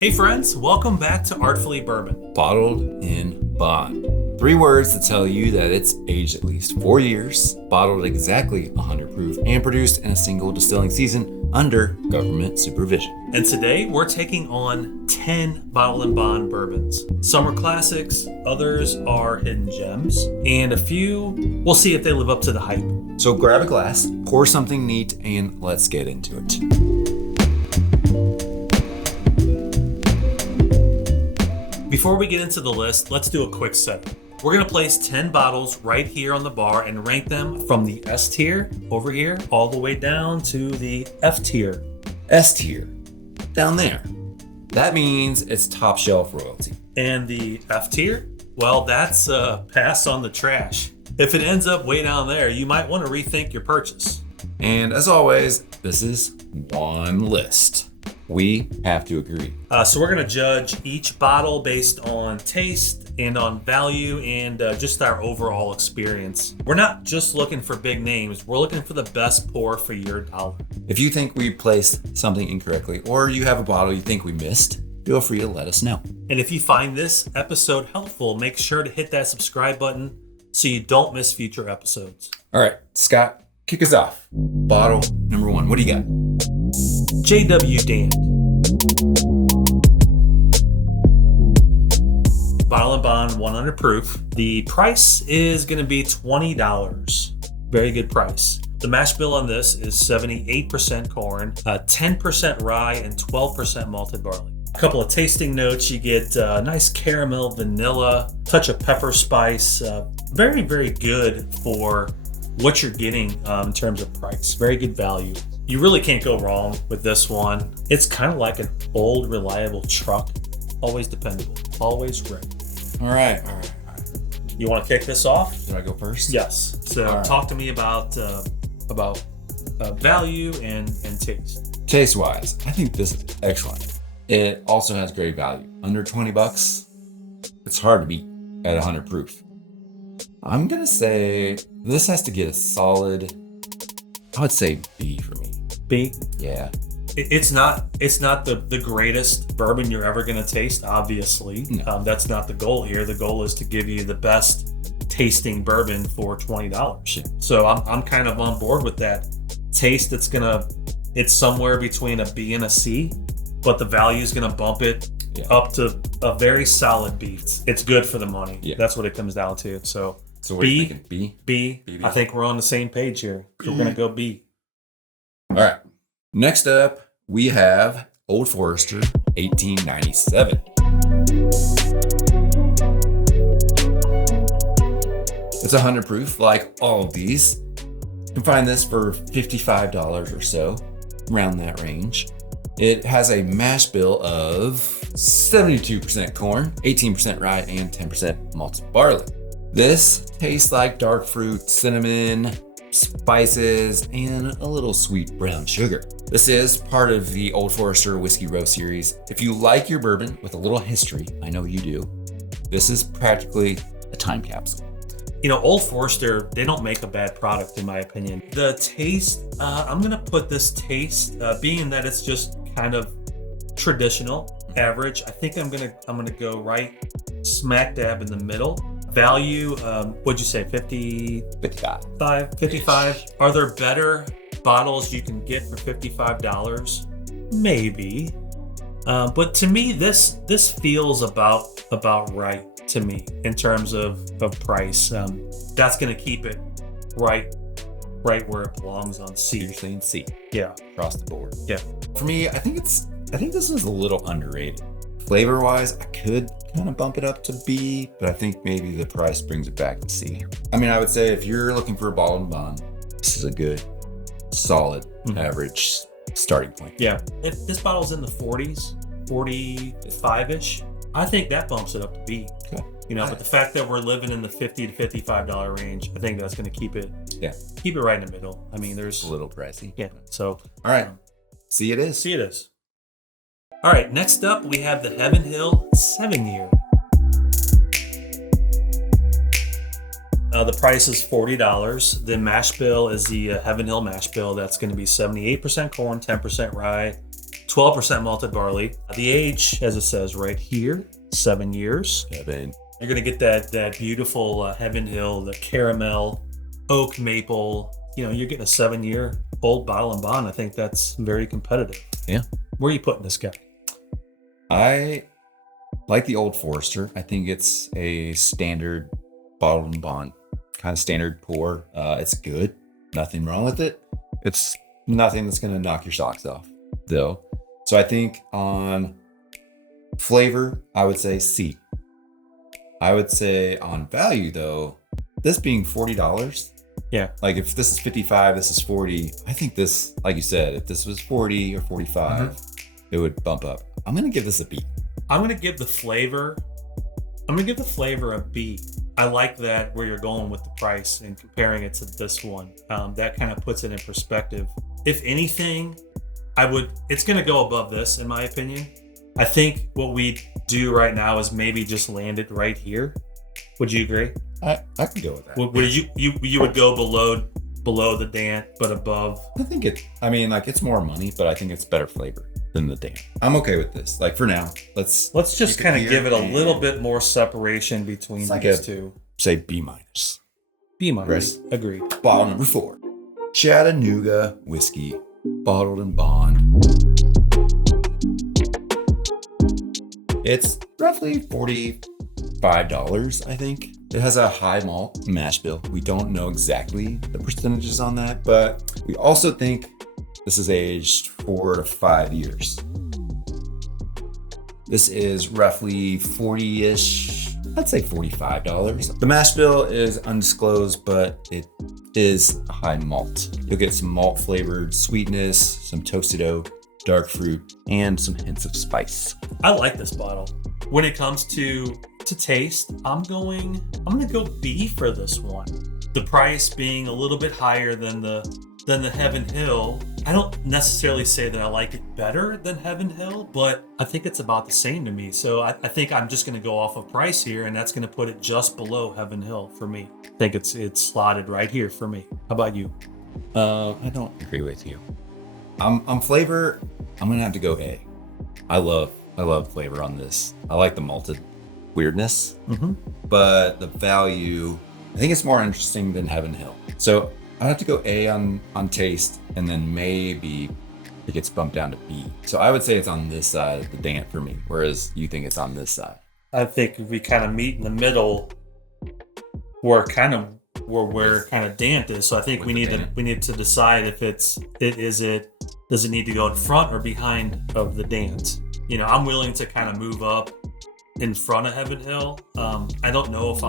Hey friends, welcome back to Artfully Bourbon. Bottled in bond. 3 words to tell you that it's aged at least 4 years, bottled exactly 100 proof, and produced in a single distilling season under government supervision. And today we're taking on 10 bottled in bond bourbons. Some are classics, others are hidden gems, and a few, we'll see if they live up to the hype. So grab a glass, pour something neat, and let's get into it. Before we get into the list, let's do a quick setup. We're going to place 10 bottles right here on the bar and rank them from the S tier over here all the way down to the F tier. S tier, down there. That means it's top shelf royalty. And the F tier, well, that's a pass on the trash. If it ends up way down there, you might want to rethink your purchase. And as always, this is one list. We have to agree. So we're going to judge each bottle based on taste and on value and just our overall experience. We're not just looking for big names. We're looking for the best pour for your dollar. If you think we placed something incorrectly or you have a bottle you think we missed, feel free to let us know. And if you find this episode helpful, make sure to hit that subscribe button so you don't miss future episodes. All right, Scott, kick us off. Bottle number 1. What do you got? J.W. Dan. Bottle and Bond 100 proof. The price is going to be $20. Very good price. The mash bill on this is 78% corn, 10% rye, and 12% malted barley. A couple of tasting notes. You get nice caramel, vanilla, touch of pepper spice. Very, very good for what you're getting in terms of price. Very good value. You really can't go wrong with this one. It's kind of like an old, reliable truck. Always dependable. Always ready. All right. You want to kick this off? Did I go first? Yes. So All right. Talk to me about value and taste. Taste-wise, I think this is excellent. It also has great value. Under $20, it's hard to beat at 100 proof. I'm going to say this has to get a solid, I would say B for me. B? Yeah. It's not the greatest bourbon you're ever going to taste, obviously. No. That's not the goal here. The goal is to give you the best tasting bourbon for $20. Yeah. So I'm kind of on board with that. Taste, it's somewhere between a B and a C, but the value is going to bump it up to a very solid B. It's good for the money. Yeah. That's what it comes down to. So what are you thinking? B? B. I think we're on the same page here. So we're going to go B. All right. Next up, we have Old Forester 1897. It's 100 proof, like all of these. You can find this for $55 or so, around that range. It has a mash bill of 72% corn, 18% rye, and 10% malted barley. This tastes like dark fruit, cinnamon, spices, and a little sweet brown sugar. This is part of the Old Forester Whiskey Row series. If you like your bourbon with a little history, I know you do, this is practically a time capsule. You know, Old Forester, they don't make a bad product in my opinion. The taste, I'm gonna put this taste, being that it's just kind of traditional, average, I think I'm gonna go right smack dab in the middle. Value, what'd you say, 55? Are there better bottles you can get for $55? Maybe. But to me, this feels about right to me in terms of price. That's going to keep it right where it belongs on C. You're saying C. Yeah. Across the board. Yeah. For me, I think this is a little underrated. Flavor-wise, I could kind of bump it up to B, but I think maybe the price brings it back to C. I mean, I would say if you're looking for a bottled and bond, this is a good, solid, average starting point. Yeah. If this bottle's in the 40s, 45-ish, I think that bumps it up to B. Okay. You know, but the fact that we're living in the $50 to $55 range, I think that's going to keep it right in the middle. I mean, there's a little pricey. Yeah. So, all right. C it is. C it is. All right, next up, we have the Heaven Hill 7-year. The price is $40. The mash bill is the Heaven Hill mash bill. That's going to be 78% corn, 10% rye, 12% malted barley. The age, as it says right here, 7 years. Kevin. You're gonna get that beautiful Heaven Hill, the caramel, oak maple. You're getting a 7-year old bottle and bond. I think that's very competitive. Yeah. Where are you putting this guy? I like the Old Forester. I think it's a standard bottle and bond, kind of standard pour. It's good. Nothing wrong with it. It's nothing that's going to knock your socks off, though. So I think on flavor, I would say C. I would say on value, though, this being $40. Yeah. Like if this is 55, this is 40. I think this, like you said, if this was 40 or 45, it would bump up. I'm going to give this a B. I'm going to give the flavor a B. I like that where you're going with the price and comparing it to this one. That kind of puts it in perspective. If anything, it's going to go above this, in my opinion. I think what we do right now is maybe just land it right here. Would you agree? I can go with that. Would you would go below the Dant, but above? I think it's more money, but I think it's better flavor than the Dant. I'm okay with this. Like for now, let's just kind of give it a little bit more separation between these two. Say B minus. B minus. Ready? Agreed. Bottle number 4, Chattanooga whiskey, bottled and bond. It's roughly $45, I think. It has a high malt mash bill. We don't know exactly the percentages on that, but we also think this is aged 4 to 5 years. This is roughly 40-ish, I'd say $45. The mash bill is undisclosed, but it is a high malt. You'll get some malt flavored sweetness, some toasted oak, dark fruit, and some hints of spice. I like this bottle. When it comes to taste, I'm gonna go B for this one. The price being a little bit higher than the Heaven Hill. I don't necessarily say that I like it better than Heaven Hill, but I think it's about the same to me. So I think I'm just gonna go off of price here, and that's gonna put it just below Heaven Hill for me. I think it's slotted right here for me. How about you? I don't agree with you. On flavor, I'm gonna have to go A. I love flavor on this. I like the malted weirdness, but the value, I think it's more interesting than Heaven Hill. So I'd have to go A on taste, and then maybe it gets bumped down to B. So I would say it's on this side of the Dant for me, whereas you think it's on this side. I think we kind of meet in the middle where kind of Dant is. So I think we need to decide if does it need to go in front or behind of the Dant. I'm willing to kind of move up in front of Heaven Hill. I don't know if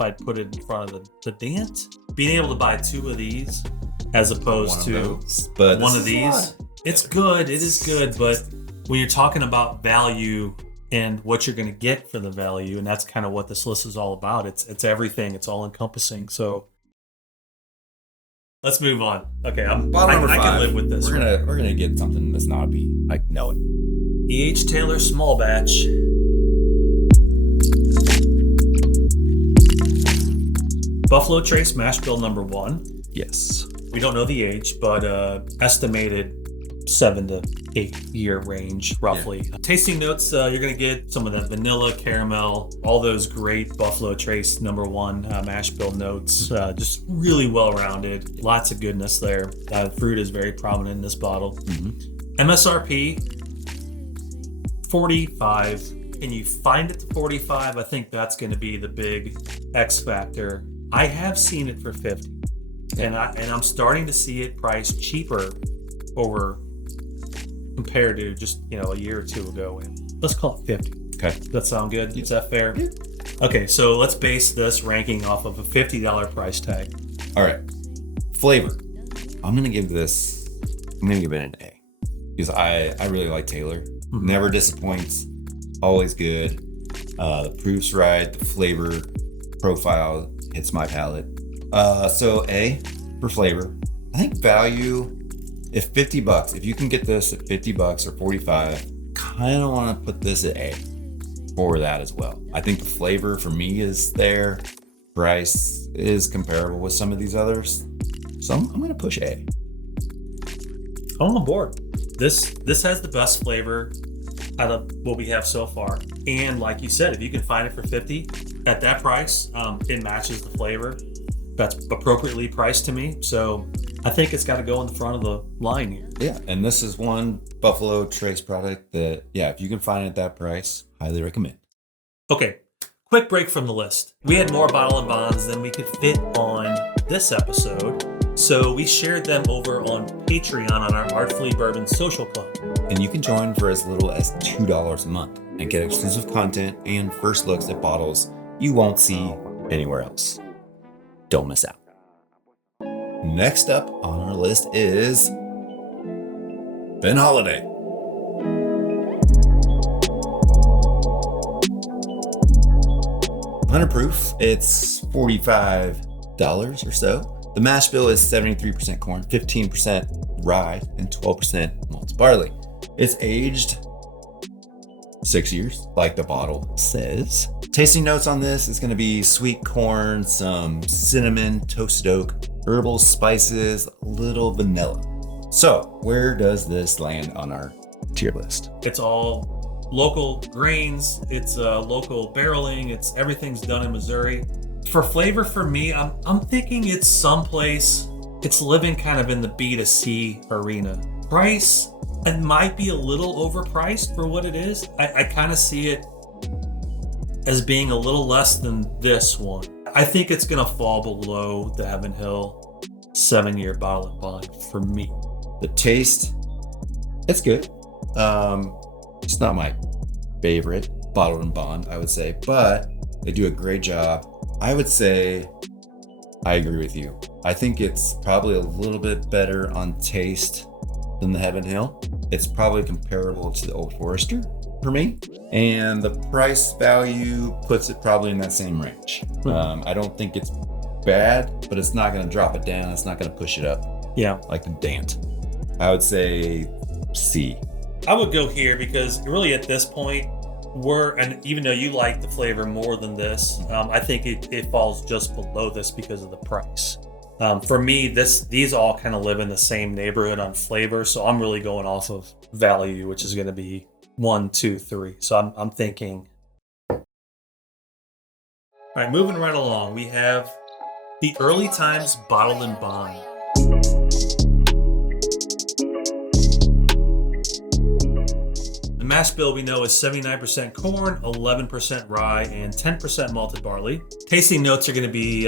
I'd put it in front of the Dant. Being able to buy 2 of these as opposed to one of these, it's good. It is good, but when you're talking about value and what you're going to get for the value, and that's kind of what this list is all about. It's everything. It's all encompassing. So let's move on. Okay, I can live with this. We're gonna get something that's not a B. I know it. E.H. Taylor Small Batch. Buffalo Trace Mash Bill number 1. Yes. We don't know the age, but estimated 7 to 8 year range, roughly. Yeah. Tasting notes, you're going to get some of that vanilla, caramel, all those great Buffalo Trace number 1 mash bill notes. Just really well-rounded. Lots of goodness there. Fruit is very prominent in this bottle. MSRP, 45. Can you find it to 45? I think that's going to be the big X factor. I have seen it for 50. And I'm starting to see it priced cheaper compared to just a year or 2 ago. Let's call it 50. Okay. Does that sound good? Yeah. Is that fair? Yeah. Okay, so let's base this ranking off of a $50 price tag. All right. Flavor. I'm gonna give it an A because I really like Taylor. Never disappoints. Always good. The proof's right. The flavor profile hits my palate. So A for flavor. I think value. If $50, if you can get this at $50 or 45, kind of want to put this at A for that as well. I think the flavor for me is there. Price is comparable with some of these others. So I'm going to push A. I'm on board. This has the best flavor out of what we have so far. And like you said, if you can find it for 50 at that price, it matches the flavor. That's appropriately priced to me. So I think it's got to go in the front of the line here. Yeah, and this is one Buffalo Trace product that, yeah, if you can find it at that price, highly recommend. Okay, quick break from the list. We had more bottle and bonds than we could fit on this episode. So we shared them over on Patreon on our Artfully Bourbon social club. And you can join for as little as $2 a month and get exclusive content and first looks at bottles you won't see anywhere else. Don't miss out. Next up on our list is Ben Holiday. $100 proof, it's $45 or so. The mash bill is 73% corn, 15% rye, and 12% malted barley. It's aged 6 years, like the bottle says. Tasting notes on this is going to be sweet corn, some cinnamon, toasted oak, herbal spices, a little vanilla. So, where does this land on our tier list? It's all local grains. It's local barreling. Everything's done in Missouri. For flavor, for me, I'm thinking it's someplace. It's living kind of in the B2C arena. Price, it might be a little overpriced for what it is. I kind of see it as being a little less than this one. I think it's gonna fall below the Heaven Hill 7-year bottle and bond for me. The taste, it's good. It's not my favorite bottled and bond, I would say, but they do a great job. I would say I agree with you. I think it's probably a little bit better on taste than the Heaven Hill. It's probably comparable to the Old Forester for me. And the price value puts it probably in that same range. I don't think it's bad, but it's not going to drop it down. It's not going to push it up. Yeah. Like the Dant. I would say C. I would go here because really at this point, and even though you like the flavor more than this, I think it falls just below this because of the price. For me, these all kind of live in the same neighborhood on flavor, so I'm really going off of value, which is going to be 1, 2, 3. So I'm thinking. All right, moving right along, we have the Early Times Bottled and Bond. The mash bill we know is 79% corn, 11% rye, and 10% malted barley. Tasting notes are going to be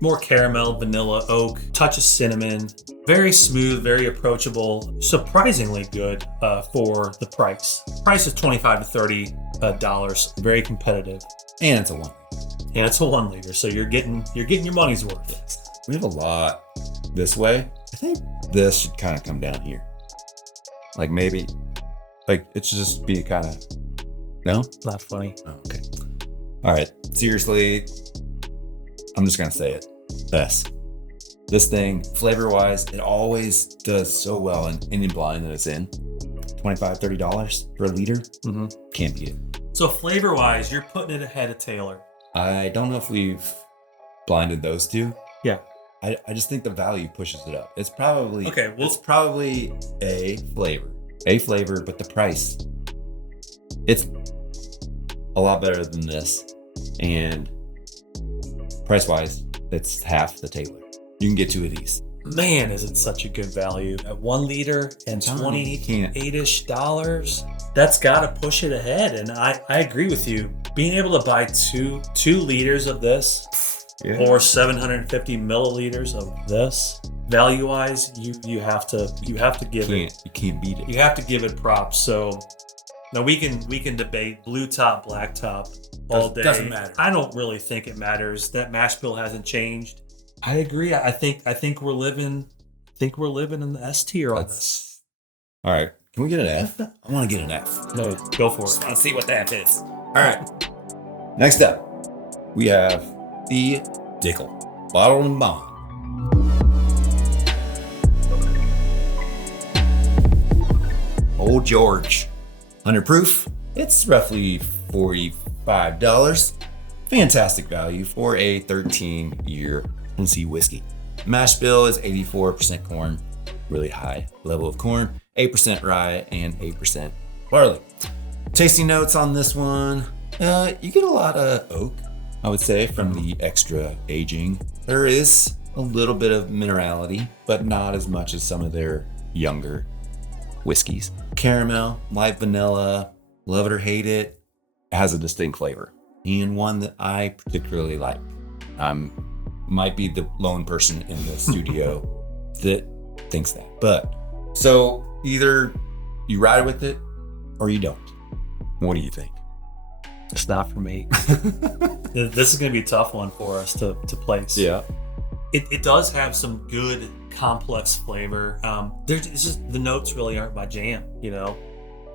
more caramel, vanilla, oak, touch of cinnamon. Very smooth, very approachable, surprisingly good for the price. Price is $25 to $30, very competitive. And it's a 1. And it's a 1 liter, so you're getting your money's worth. We have a lot this way. I think this should kind of come down here. Like maybe, like it should just be kind of, no? Not funny. Oh, okay. All right. Seriously, I'm just going to say it. S. This thing, flavor-wise, it always does so well in Indian blind that it's in. $25, $30 for a liter. Mm-hmm. Can't beat it. So flavor-wise, you're putting it ahead of Taylor. I don't know if we've blinded those two. Yeah. I just think the value pushes it up. It's probably okay. Well, it's probably a flavor, but the price, it's a lot better than this. And price-wise, it's half the Taylor. You can get 2 of these. Man, is it such a good value at 1 liter and $28-ish. That's got to push it ahead. And I agree with you. Being able to buy two liters of this or 750 milliliters of this, value-wise, you have to give it. You can't beat it. You have to give it props. So now we can debate blue top, black top all day. Doesn't matter. I don't really think it matters. That mash bill hasn't changed. I agree. I think we're living in the S tier on this. All right. Can we get an F? I want to get an F. No, go for it. Let's see what the F is. All right. Next up, we have the Dickel Bottled and Bond. Old George, 100 proof. It's roughly $45. Fantastic value for a 13-year whiskey. Mash bill is 84% corn, really high level of corn, 8% rye and 8% barley. Tasting notes on this one, you get a lot of oak, I would say, from the extra aging. There is a little bit of minerality, but not as much as some of their younger whiskeys. Caramel, light vanilla, love it or hate it, has a distinct flavor, and one that I particularly like. Might be the lone person in the studio that thinks that. But so either you ride with it or you don't. What do you think? It's not for me. This is going to be a tough one for us to place. Yeah. It does have some good complex flavor. It's just the notes really aren't my jam.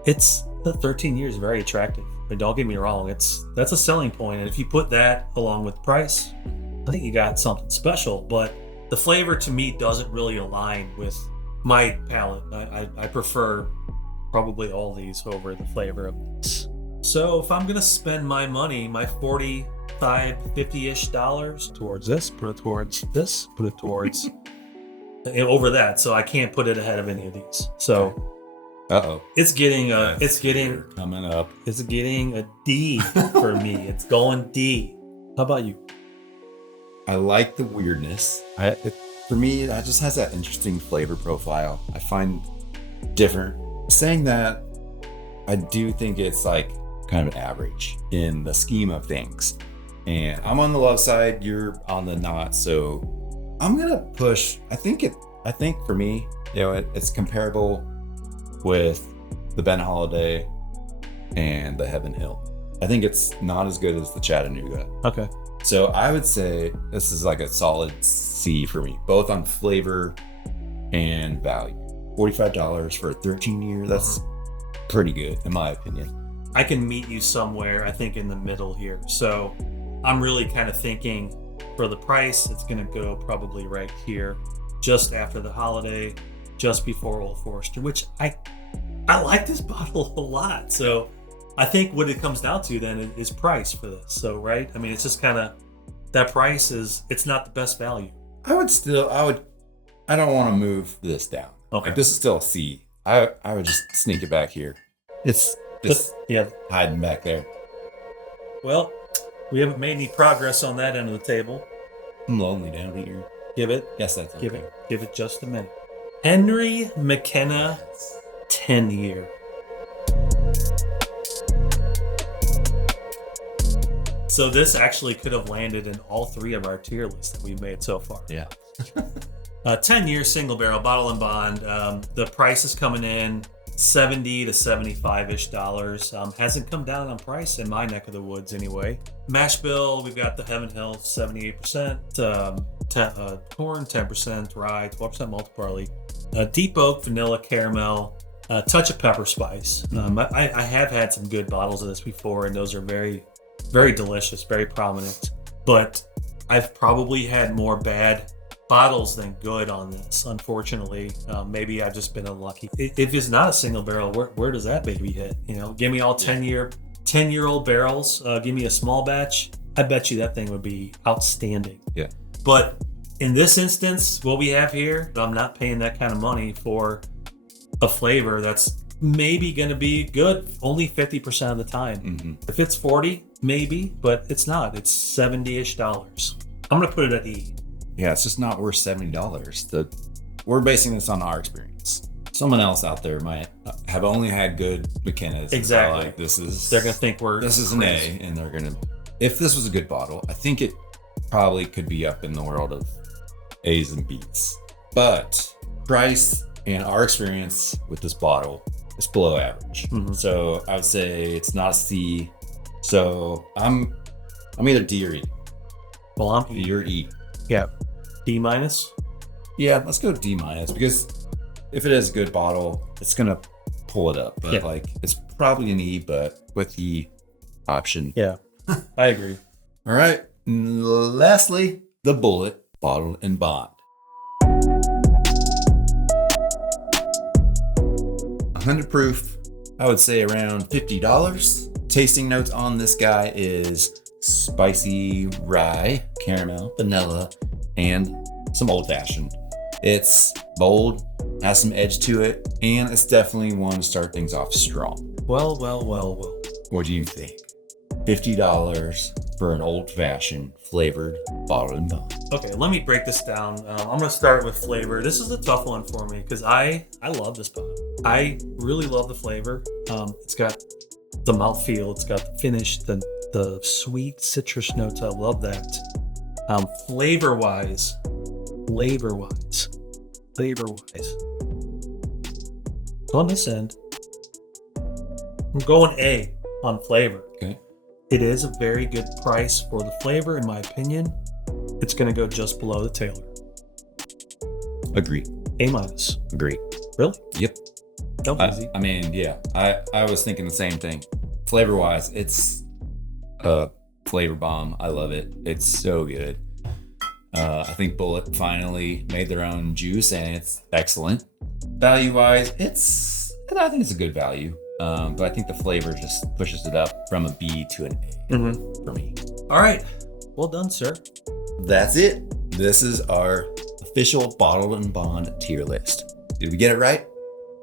It's the 13 years very attractive. But don't get me wrong, that's a selling point. And if you put that along with price, I think you got something special. But the flavor to me doesn't really align with my palate. I prefer probably all these over the flavor of this. So if I'm gonna spend my money, my $45, $50-ish Towards this, put it towards this, put it towards. over that, so I can't put it ahead of any of these. So it's getting coming up. It's getting a D for me. It's going D. How about you? I like the weirdness. For me, that just has that interesting flavor profile. I find different. Saying that, I do think it's like kind of an average in the scheme of things. And I'm on the love side, you're on the not. So I'm gonna push. I think for me, it's comparable with the Ben Holiday and the Heaven Hill. I think it's not as good as the Chattanooga. Okay. So I would say this is like a solid C for me, both on flavor and value. $45 for a 13-year, that's pretty good in my opinion. I can meet you somewhere, I think, in the middle here. So I'm really kind of thinking for the price, it's going to go probably right here, just after the holiday, just before Old Forester, which I like this bottle a lot. So I think what it comes down to then is price for this. So, right? I mean, it's just kind of, that price it's not the best value. I don't want to move this down. Okay. Like, this is still a C. I would just sneak it back here. It's just hiding back there. Well, we haven't made any progress on that end of the table. I'm lonely down here. Give it. Yes, that's okay. Give it just a minute. Henry McKenna 10-year. So this actually could have landed in all three of our tier lists that we've made so far. Yeah. 10-year single barrel bottle and bond. The price is coming in $70 to $75-ish dollars. Hasn't come down on price in my neck of the woods anyway. Mash bill, we've got the Heaven Hill 78%, corn 10%, rye 12% malt barley, deep oak, vanilla, caramel, touch of pepper spice. I have had some good bottles of this before, and those are very, very delicious, very prominent. But I've probably had more bad bottles than good on this, unfortunately. Maybe I've just been unlucky. If it's not a single barrel, where does that baby hit? Give me all 10-year-old barrels. Give me a small batch. I bet you that thing would be outstanding. Yeah. But in this instance, what we have here, I'm not paying that kind of money for a flavor that's maybe going to be good only 50% of the time. Mm-hmm. If it's 40, maybe, but it's not. It's $70-ish dollars. I'm going to put it at E. Yeah, it's just not worth $70. We're basing this on our experience. Someone else out there might have only had good McKennas. Exactly. They're going to think this is crazy. An A, and they're going to, if this was a good bottle, I think it probably could be up in the world of A's and B's. But price and our experience with this bottle is below average. Mm-hmm. So I would say it's not a C. So I'm either D or E. Well, I'm E. You're E. Yeah. D minus? Yeah, let's go D minus, because if it is a good bottle, it's gonna pull it up. But it's probably an E, but with the option. Yeah, I agree. All right. Lastly, the Bullet Bottle and Bond. 100 proof. I would say around $50. Tasting notes on this guy is spicy rye, caramel, vanilla, and some old fashioned. It's bold, has some edge to it, and it's definitely one to start things off strong. Well. What do you think? $50 for an old-fashioned flavored bottled and bond. Okay, let me break this down. I'm going to start with flavor. This is a tough one for me because I love this bottle. I really love the flavor. It's got the mouthfeel. It's got the finish, the sweet citrus notes. I love that. Flavor-wise. On this end, I'm going A on flavor. Okay. It is a very good price for the flavor, in my opinion. It's going to go just below the Taylor. Agree. A-. Agree. Really? Yep. That was easy. I mean, yeah. I was thinking the same thing. Flavor-wise, it's a flavor bomb. I love it. It's so good. I think Bullet finally made their own juice, and it's excellent. Value-wise, I think it's a good value. But I think the flavor just pushes it up from a B to an A for me. All right. Well done, sir. That's it. This is our official Bottled and Bond tier list. Did we get it right?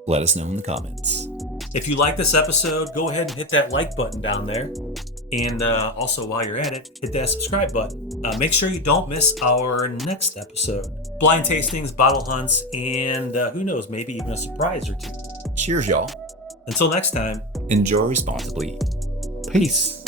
Let us know in the comments. If you like this episode, go ahead and hit that like button down there. And also, while you're at it, hit that subscribe button. Make sure you don't miss our next episode. Blind tastings, bottle hunts, and who knows, maybe even a surprise or two. Cheers, y'all. Until next time. Enjoy responsibly. Peace.